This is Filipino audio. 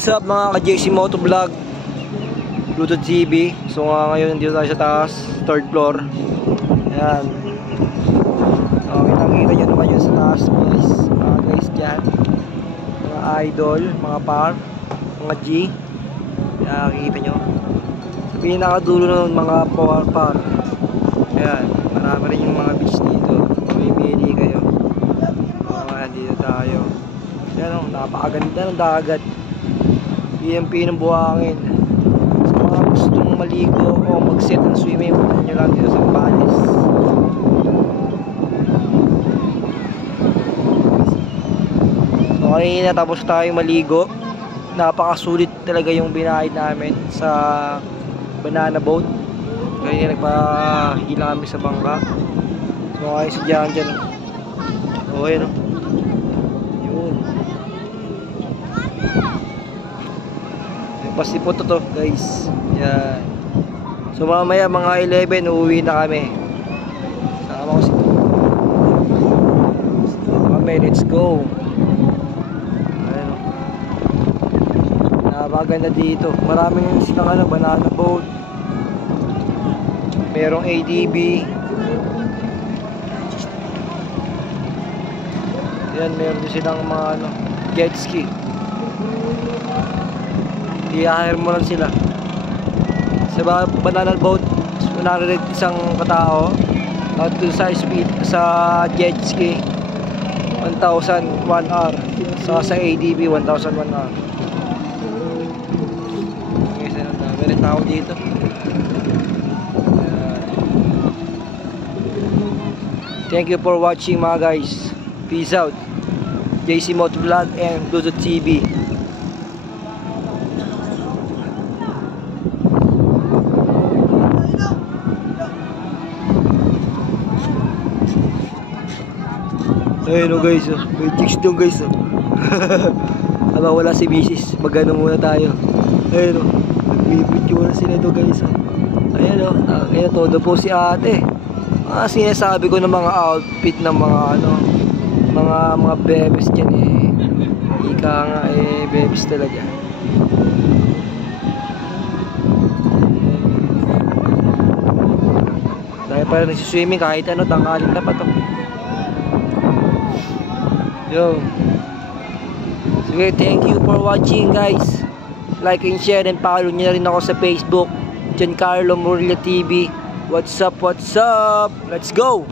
What's up mga ka-JC Motovlog, Bluetooth TV. So ngayon nandito tayo sa taas, 3rd floor. Ayan. Kita nyo naman yun sa taas guys. Mga guys dyan, mga idol, mga par, mga G. Ayan, nakikita nyo sa pinakadulo ng mga par. Ayan, marami rin yung mga beach dito. Mamimili kayo. Nandito tayo. Ayan o, napakaganda ng dagat. PMP ng buhangin. Sa mga gustong maligo o mag-set ng swimming, punta nyo lang dito sa Balis. So kanina tapos tayo maligo. Napakasulit talaga yung binayad namin sa banana boat. Kanina nagpahila kami sa bangka. So kayo si Jan dyan. O ayan o. Yun. Pasipot to guys. Yan. So mamaya mga 11 uuwi na kami. Sama ko si kami, let's go. Ayan. Napakaganda dito. Maraming silang banana boat. Merong ADB. Yan, meron din silang mga jet ski. I-hire mo lang sila. Sa banana boat, 100 isang katao. At sa speed, sa jet ski, 1,000 1 hour. Sa ADB, 1,000 1 hour. Okay, meron tao dito. Thank you for watching mga guys. Peace out. JC Motovlog and Bluetooth TV. Ayun o guys, may chicks doon guys. Habang wala si Mrs, magano muna tayo. Ayun o, nagbibidyo na sila doon guys. Ayan o, ayan todo po si ate. Sinasabi ko ng mga outfit ng mga mga bebes dyan eh. Ika nga eh, bebes talaga. Dahil pala nagsiswimming kahit ano, tanghalin na pa to. Yo. Sige, thank you for watching guys. Like and share and follow nyo na rin ako sa Facebook, Giancarlo Murilla TV. What's up, what's up? Let's go!